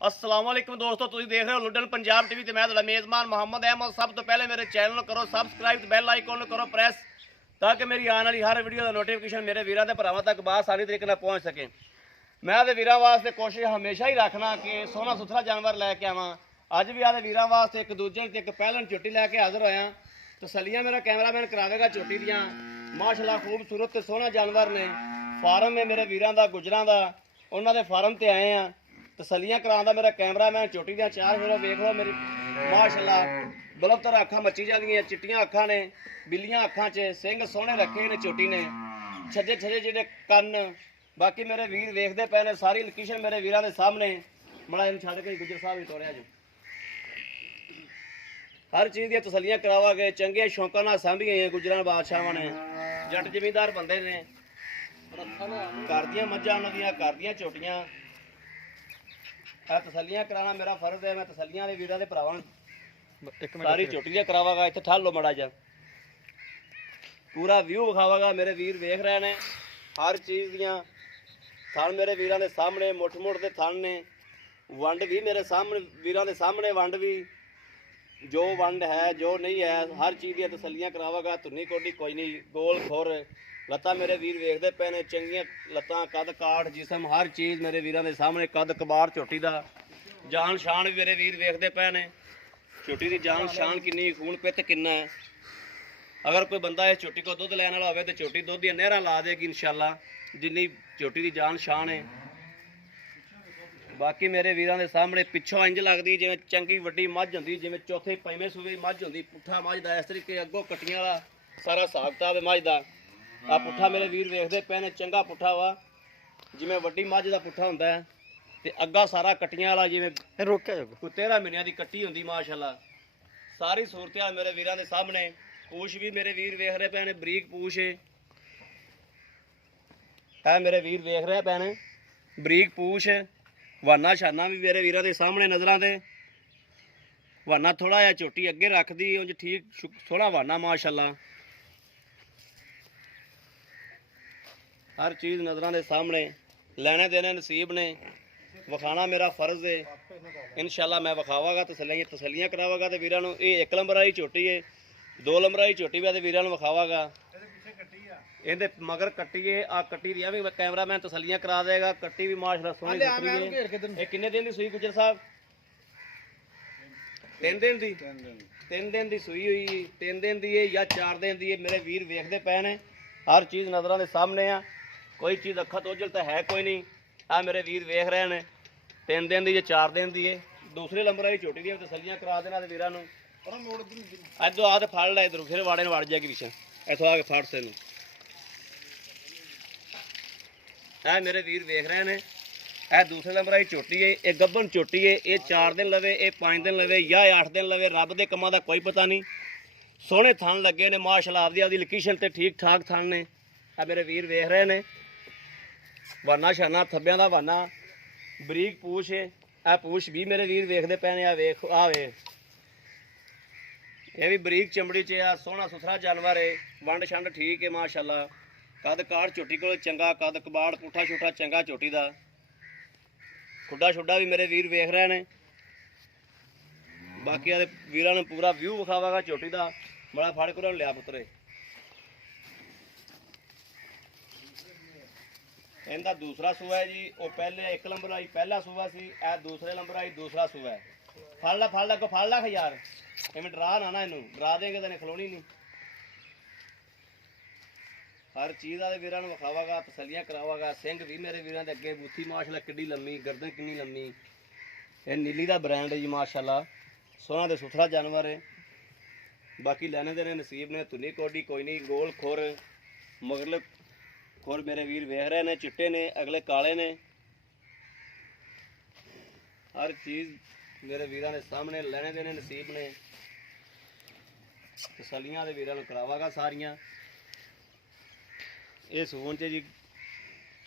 अस्सलाम वालेकुम दोस्तों, तुम देख रहे हो लुडन पंजाब टीवी ते मैं तुहाडा मेज़बान मोहम्मद अहमद। सब तो पहले मेरे चैनल नूं करो सबसक्राइब, बैल आइकन करो प्रेस, ताकि मेरी आने वाली हर वीडियो का नोटिफिकेशन मेरे वीरां ते भरावां तक आसानी तरीके नाल पहुँच सके। मैं तो वीरां वास्ते कोशिश हमेशा ही रखना कि सोहना सुथरा जानवर लैके आवां। अज भी आदे वीरां वास्ते एक दूजे ते एक पहलन झोटी लैके हाज़र होया। तसलियां मेरा कैमरामैन करावेगा झोटी दियां। माशाअल्लाह खूबसूरत ते सोहना जानवर ने। फार्म है मेरे वीरां दा गुजरां दा, उन्हां दे फार्म ते आए हैं। तसलियां करांदा मेरा कैमरामैन झोटी दियां चार फेरो वेख लो मेरी माशाअल्लाह बलब तरह अखां मची जांदियां, चिट्टियां अखां ने, बिल्लियां अखां च, सिंग सोहने रखे ने झोटी ने, छजे छजे जेडे कन्न। बाकी मेरे वीर वेखते पे ने, सारी लोकेशन मेरे वीरां दे सामने। बड़ा इन छड़ के गुजर साहब ही तोड़िया जो हर चीज़ दी तसलियां करावा गए। चंगे शौकां नाल सांभी गए गुजरां बादशाहां ने। जट जमींदार बंदे ने, घर दियां मज्झां उन्हां दियां, घर दियां झोटियां। तसलियां कराना मेरा फर्ज है। मैं तसलियां दे वीरां दे भरावां सारी झोटियां करावागा। इत्थे ठल लो मड़ा जा, पूरा व्यू विखावागा। मेरे वीर वेख रहे ने हर चीज़ दियां। थन मेरे वीरां दे सामने, मुठ मुठ दे थन ने। वंड भी मेरे सामने, वीरां दे सामने वंड भी, जो वंड है जो नहीं है हर चीज़ दी तसलियां करावागा। धुनी कोडी कोई नहीं, गोल खुर लत्तां मेरे वीर वेखते पे ने, चंगियां लत्तां, कद काठ जिसम हर चीज़ मेरे वीरां दे सामने। कद कबार झोटी दा, जान शान भी मेरे वीर वेखते पे ने। झोटी की जान शान किन्नी, खून पित किन्ना है। अगर कोई बंदा इस झोटी को दुध लैन वाला होवे तो झोटी दुध दी नहरां ला देगी इंशाअल्लाह, जिन्नी झोटी की जान शान है। बाकी मेरे वीरां दे सामने पिछों इंज लगदी जिवें चंगी वड्डी मझ हुंदी, जिवें चौथे पंजवें सूबे मझ हुंदी। पुट्ठा मझ दा इस तरीके अग्गों कट्टियां वाला सारा हिसाब किताब है मझ दा। आ पुट्ठा मेरे वीर वेखते पे ने, चंगा पुट्ठा वा जिवें वड्डी मझ दा पुट्ठा हुंदा है। ते अग्गा सारा कट्टियां वाला जिवें रोकिया कोई 13 महीनों की कट्टी हुंदी माशाअल्लाह। सारी सूरत हाल मेरे वीरां दे सामने। पूछ भी मेरे वीर वेख रहे पे ने, बरीक पूछ है मेरे वीर वेख रहे पे ने, बरीक पूछ। वाना शाना भी मेरे वीरां दे सामने नज़रां दे। वाना थोड़ा जिहा झोटी अगे रखदी उंज ठीक सोहना वाना माशाअल्लाह। हर चीज़ नज़रां दे सामने। लैने देने नसीब ने, विखाना मेरा फर्ज है। इंशाअल्लाह मैं विखावागा, तसलियां करावागा तो वीरां नूं। ये 1 नंबर वाली झोटी है, 2 नंबर वाली झोटी भी वीरां नूं विखावागा। इहदे मगर कट्टी है, आ कट्टी दियां भी कैमरामैन तसलियां करा देगा। कट्टी भी माशाअल्लाह सोहनी है। ये किन्ने दिन दी सूई गुजर साहब? 3 दिन दी, 3 दिन दी सूई हुई, 3 दिन दी है या 4 दिन दी है। मेरे वीर वेखते पे ने, हर चीज़ नज़रां दे सामने आ। कोई चीज़ अखा तो ओझल तो है कोई नहीं। आ मेरे वीर वेख रहे हैं 3 दिन दी या 4 दिन दी है। दूसरे नंबर वाली झोटी दी तसलियां करा देना वीरां नूं। इधरों आ तो फड़ लै, इधरों फिर वाड़े वड़ जाएगी पिछे, इथों आके फड़ तेनों। है मेरे वीर वेख रहे हैं, यह दूसरे नंबर वाली झोटी है। ये गब्बन झोटी है। ये 4 दिन लवे, ये 5 दिन लवे या 8 दिन लवे, रब के कामां दा कोई पता नहीं। सोहने थन लगे ने माशाअल्लाह, आपदी आपदी लोकेशन ते ठीक ठाक थन ने। आ मेरे वीर वेख रहे हैं। वाना शाना थब्बियां दा वाना, बरीक पूछ है। आ पूछ भी मेरे वीर वेखते पे ने। आ वेख, आ वे ये भी बरीक चमड़ी च आ, सोहना सुथरा जानवर है। वंड छंड ठीक है माशाअल्लाह। कद काठ झोटी को चंगा, कद कबाड़ पुट्ठा छुट्ठा चंगा झोटी का। खुड्डा छुड्डा भी मेरे वीर वेख रहे हैं। बाकी आदे वीरां ने पूरा व्यू विखावागा झोटी का। बड़ा फड़ कर लिया पुत्रे। इनका दूसरा सूआ है जी। वो पहले 1 नंबर आई पहला सूआ सी, ए दूसरे नंबर आई दूसरा सूआ है। फड़ ला को फड़ ला यार, इवें डरा ना इनू, डरा देंगे तो इन्हें खलोनी नहीं। हर चीज़ आदे वीरां नूं विखावागा, तसलियां करावागा। सिंह भी मेरे वीरां दे अगे, बूथी माशाअल्लाह किड्डी लम्मी, गर्दन किन्नी लम्मी। ये नीली दा ब्रांड है जी माशाअल्लाह, सोहना ते सुथरा जानवर है। बाकी लैने देने नसीब ने। धुनी कोडी कोई नहीं, गोल खुर मगरले खुर मेरे वीर वेख रहे हैं। चिट्टे ने, अगले काले ने। हर चीज़ मेरे वीरां दे सामने। लैने देने नसीब ने। तसलियां दे वीरां नूं करावागा सारियां। ये सून च जी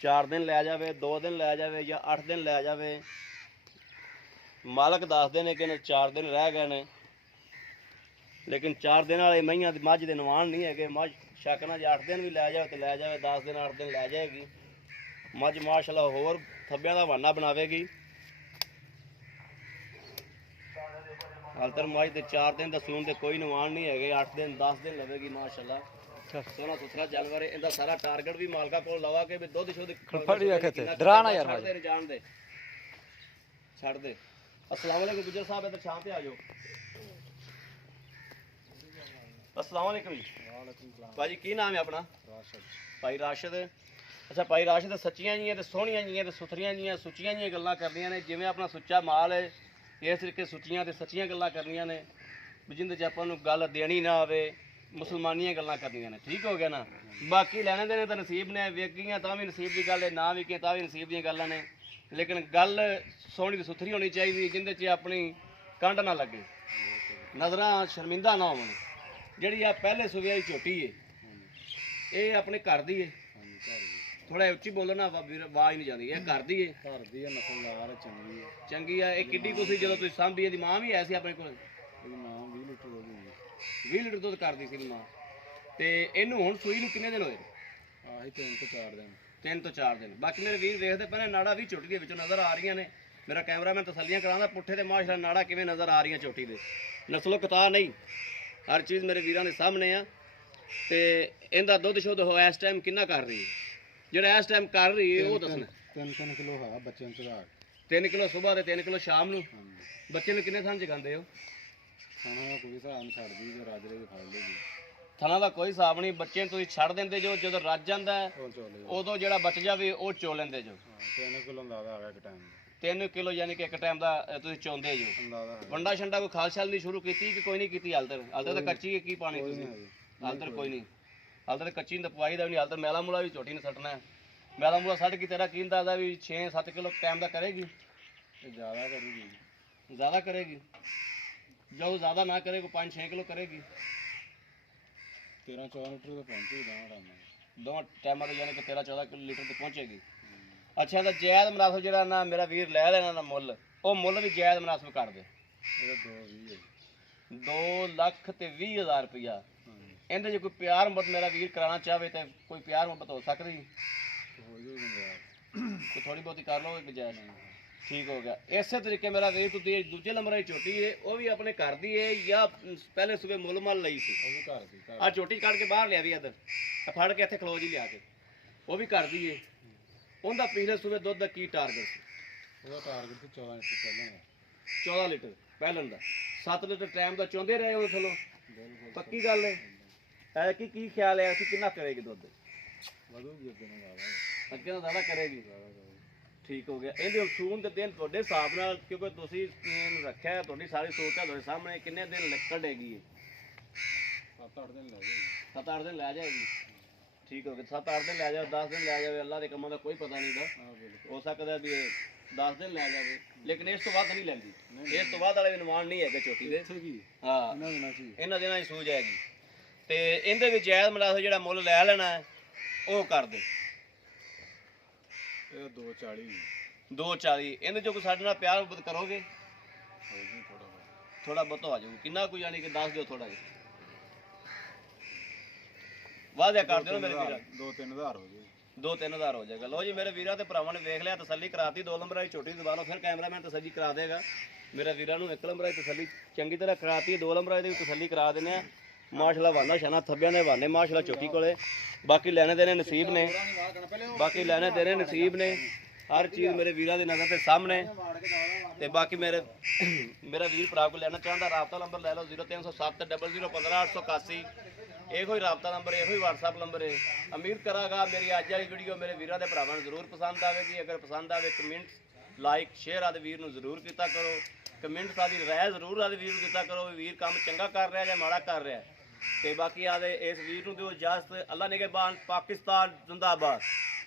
4 दिन लै जाए, 2 दिन लै जाए या 8 दिन लै जाए, मालक दसते हैं कि 4 दिन रह गए ने। लेकिन 4 दिन वाले मईयां मझ के नवान नहीं है। मझ शक ना, जो 8 दिन भी लै जाए तो लै जाए, 10 दिन 8 दिन लै जाएगी। मझ माशाअल्लाह होर थब्बियां दा वाना बनावेगी। ਹਾਲਤਰ ਮਾਝ ਦੇ 4 ਦਿਨ ਦਾ ਸੂਣ ਤੇ ਕੋਈ ਨਿਵਾਨ ਨਹੀਂ ਹੈਗੇ 8 ਦਿਨ 10 ਦਿਨ ਲਵੇਗੀ ਮਾਸ਼ਾਅੱਲਾ ਸੋਹਣਾ ਸੁਥਰਾ ਜਾਨਵਰ ਹੈ ਇਹਦਾ ਸਾਰਾ ਟਾਰਗੇਟ ਵੀ ਮਾਲਕਾ ਕੋਲ ਲਵਾ ਕੇ ਵੀ ਦੁੱਧ ਸ਼ੁੱਧ ਫੜੀ ਰੱਖੇ ਤੇ ਡਰਾਣਾ ਯਾਰ ਛੱਡ ਦੇ ਜਾਣ ਦੇ ਛੱਡ ਦੇ अस्सलाम वालेकुम गुजर साहब इधर शाम पे आ जाओ अस्सलाम वालेकुम भाजी की नाम है अपना भाई राशिद अच्छा भाई राशिद सच्चियां जी ते सोहणियां जी ते सुथरियां जी सुच्चियां जी गल्लां करनियां ने जिवें अपना सुच्चा माल है इस तरीके सुच्चियां ते सच्चियां गल्लां करनियां ने जिंदे च आपां नूं गल देनी ना आवे मुसलमानियां गल्लां करनियां ने ठीक हो गया ना बाकी लैने देने तां नसीब ने वेगियां तां भी नसीब दी गल है ना विके तां भी नसीब दी गल्लां ने लेकिन गल सोहनी ते सुथरी होनी चाहिए जिंदे च अपनी कंड ना लगे नजरां शर्मिंदा ना होवन ਜਿਹੜੀ ਆ ਪਹਿਲੇ ਸੂਬੇ ਦੀ ਝੋਟੀ ਏ ਇਹ ਆਪਣੇ ਘਰ ਦੀ ਏ ਥੋੜਾ ਉੱਚੀ ਬੋਲੋ ਨਾ ਆਵਾਜ਼ ਨਹੀਂ ਜਾਂਦੀ ਇਹ ਘਰ ਦੀ ਏ ਨਸਲਦਾਰ ਚੰਗੀ ਆ ਇਹ ਕਿੱਡੀ ਤੁਸੀਂ ਜਦੋਂ ਤੁਸੀਂ ਸਾਂਭੀ ਇਹਦੀ ਮਾਂ ਵੀ ਐ ਸੀ ਆਪਣੇ ਕੋਲ ਇਹਦੀ ਮਾਂ 20 ਲੀਟਰ ਹੋ ਗਈ 20 ਲੀਟਰ ਦੁੱਧ ਕਰਦੀ ਸੀ ਮਾਂ ਤੇ ਇਹਨੂੰ ਹੁਣ ਸੂਈ ਨੂੰ ਕਿੰਨੇ ਦਿਨ ਹੋਏ ਆਹੀ 3 ਤੋਂ 4 ਦਿਨ 3 ਤੋਂ 4 ਦਿਨ ਬਾਕੀ ਮੇਰੇ ਵੀਰ ਵੇਖਦੇ ਪਏ ਨੇ ਨਾੜਾ ਵੀ ਝੋਟੀ ਦੇ ਵਿੱਚੋਂ ਨਜ਼ਰ ਆ ਰਹੀਆਂ ਨੇ ਮੇਰਾ ਕੈਮਰਾਮੈਨ ਤਸੱਲੀਆਂ ਕਰਾਉਂਦਾ ਪੁੱਠੇ ਤੇ ਮਾਸ਼ਾਅੱਲਾ ਨਾੜਾ ਕਿਵੇਂ ਨਜ਼ਰ ਆ ਰਹੀਆਂ ਝੋਟੀ ਦੇ ਨਸਲੋ ਕਤਾ ਨਹੀਂ ਹਰ ਚੀਜ਼ ਮੇਰੇ ਵੀਰਾਂ ਦੇ ਸਾਹਮਣੇ ਆ ਤੇ ਇਹਦਾ ਦੁੱਧ ਸ਼ੁੱਧ ਹੋ ਇਸ ਟਾਈਮ ਕਿੰਨਾ ਕਰ ਰਹੀ ਹੈ ਜਿਹੜਾ ਇਸ ਟਾਈਮ ਕਰ ਰਹੀ ਹੈ ਉਹ ਦੱਸਣਾ 3 ਕਿਲੋ ਹੈ ਬੱਚਿਆਂ ਨੂੰ ਚੜਾ 3 ਕਿਲੋ ਸਵੇਰ ਦੇ 3 ਕਿਲੋ ਸ਼ਾਮ ਨੂੰ ਬੱਚੇ ਨੂੰ ਕਿੰਨੇ ਥਾਂ ਜਗਾਉਂਦੇ ਹੋ ਖਾਣਾ ਦਾ ਕੋਈ ਹਿਸਾਬ ਨਹੀਂ ਛੱਡਦੀ ਜੇ ਰਾਜਰੇ ਦੇ ਫੜ ਲੇਗੀ ਥਾਣਾ ਦਾ ਕੋਈ ਹਿਸਾਬ ਨਹੀਂ ਬੱਚੇ ਨੂੰ ਤੁਸੀਂ ਛੱਡ ਦਿੰਦੇ ਜੋ ਜਦੋਂ ਰੱਜ ਜਾਂਦਾ ਉਦੋਂ ਜਿਹੜਾ ਬਚ ਜਾਵੇ ਉਹ ਚੋ ਲੈਂਦੇ ਜੋ 3 ਕਿਲੋ ਅੰਦਾਜ਼ਾ ਆ ਗਿਆ ਇੱਕ ਟਾਈਮ 3 ਕਿਲੋ ਯਾਨੀ ਕਿ ਇੱਕ ਟਾਈਮ ਦਾ ਤੁਸੀਂ ਚੋਂਦੇ ਜੋ ਅੰਦਾਜ਼ਾ ਵੰਡਾ ਛੰਡਾ ਕੋਈ ਖਾਲ ਛਾਲ ਨਹੀਂ ਸ਼ੁਰੂ ਕੀਤੀ ਕਿ ਕੋਈ ਨਹੀਂ ਕੀਤੀ ਹਾਲਤਰ ਹਾਲਤਰ ਤਾਂ ਕੱਚੀ ਹੈ ਕੀ ਪਾਣੀ ਤੁਸੀਂ ਹਾਲਤਰ ਕੋਈ ਨਹੀਂ ਹਾਲਤਰ ਕੱਚੀ ਨੂੰ ਪਵਾਈ ਦਾ ਵੀ ਨਹੀਂ ਹਾਲਤਰ ਮੈਲਾ ਮੂਲਾ ਵੀ ਝੋਟੀ ਨੇ ਸੱਟਣਾ ਮੈਲਾ ਮੂਲਾ ਛੱਡ ਕੇ ਤੇਰਾ ਕੀ ਅੰਦਾਜ਼ਾ ਵੀ 6-7 ਕਿਲੋ ਟਾਈਮ ਦਾ ਕਰੇਗੀ ਇਹ ਜ਼ਿਆਦਾ ਕਰੂਗੀ ज़्यादा करेगी जो ज़्यादा ना करे को 5-6 किलो करेगी 13-14 लीटर तो पहुंचेगी दो टाइम तो यानी कि 13-14 लीटर तो पहुंचेगी अच्छा तो जायद मुनासिब जरा ना मेरा वीर लै लेना ना मुल वो मुल भी जायद मुनासिब कर दे 2,20,000 रुपया इहदे जो कोई प्यार मुहब्बत मेरा वीर कराना चाहे तो कोई प्यार मुहब्बत हो सकती कोई थोड़ी बहुत कर लो गुजाइश ठीक हो गया इसे तरीके मेरा वीर तू दूजे नंबर की चोटी है वो भी अपने घर दी है या पहले सुबह मुल मल ली सी आ चोटी कट के बाहर लिया भी इधर फड़ के इतने खलो जी लिया के वो भी घर दी है उनका पिछले सुबह दुध का की टारगेट टारगेट 14 लीटर पहलन का 7 लीटर टाइम का चाहते रहे हो थलो पक्की गल है की ख्याल है कितना करेगी दुध अगे तो ज़्यादा करेगी ठीक हो गया ये सून के दिन थोड़े हिसाब न क्योंकि तुसी रखा है थोड़ी सारी सोच है थोड़े सामने किन्ने दिन कटेगी 7-8 दिन 7-8 दिन लै जाएगी ठीक हो गया 7-8 दिन लै जाए 10 दिन लै जाए अल्लाह के कामों का कोई पता नहीं था हो सकता भी 10 दिन लै जाए लेकिन इस तो बाद नहीं लैंदी इस तो बाद वाले अनुमान नहीं है चोटी दे हाँ इन्होंने दिनों ही सूझ जाएगी तो इहदे विच जायज़ मुनासिब जिहड़ा मुल लै लेना है वो कर दे 240 ਇਹਦੇ ਜੋ ਕੋਈ ਸਾਡੇ ਨਾਲ ਪਿਆਰ ਮੁਹੱਬਤ ਕਰੋਗੇ ਥੋੜਾ ਬਹੁਤ ਆ ਜਾਊ ਕਿੰਨਾ ਕੋਈ ਯਾਨੀ ਕਿ ਦੱਸ ਦਿਓ ਥੋੜਾ ਜਿਹਾ ਵਾਅਦਾ ਕਰ ਦਿਓ ਮੇਰੇ ਵੀਰਾ 2-3000 ਹੋ ਜਾਏ 2-3000 ਹੋ ਜਾਏਗਾ ਲਓ ਜੀ ਮੇਰੇ ਵੀਰਾਂ ਤੇ ਭਰਾਵਾਂ ਨੇ ਵੇਖ ਲਿਆ ਤਸੱਲੀ ਕਰਾਤੀ 2 ਨੰਬਰ ਵਾਲੀ ਛੋਟੀ ਦੁਬਾਰਾ ਫਿਰ ਕੈਮਰਾਮੈਨ ਤਸੱਲੀ ਕਰਾ ਦੇਗਾ ਮੇਰੇ ਵੀਰਾਂ ਨੂੰ 1 ਨੰਬਰ ਵਾਲੀ ਤਸੱਲੀ ਚੰਗੀ ਤਰ੍ਹਾਂ ਕਰਾਤੀ 2 ਨੰਬਰ ਵਾਲੀ ਦੀ ਤਸੱਲੀ ਕਰਾ ਦਿੰਦੇ ਆ ਮਾਸ਼ਾਅੱਲਾ ਵਾਨਾ ਸ਼ਾਨਾ ਥੱਬਿਆਂ ਦੇ ਵਾਨੇ ਮਾਸ਼ਾਅੱਲਾ ਚੋਟੀ ਕੋਲੇ ਬਾਕੀ ਲੈਣੇ ਦੇਣੇ ਨਸੀਬ ਨੇ हर चीज़ मेरे वीर की नज़र के सामने ते बाकी मेरा वीर भरा को लेना चाहता राबता नंबर लै लो 0307 0015 881 यो राबता नंबर यो व्हाट्सअप नंबर है उम्मीद करागा मेरी अज वाली वीडियो मेरे वीर के भरावां नूं जरूर पसंद आएगी अगर पसंद आए कमेंट लाइक शेयर आदि वीर नूं जरूर किया करो कमेंट आदि राय जरूर आदि वीर किया करो वीर काम चंगा कर रहा है माड़ा कर रहा है तो बाकी आदे इस वीर नूं दिओ इजाजत अल्लाह निगहबान पाकिस्तान जिंदाबाद।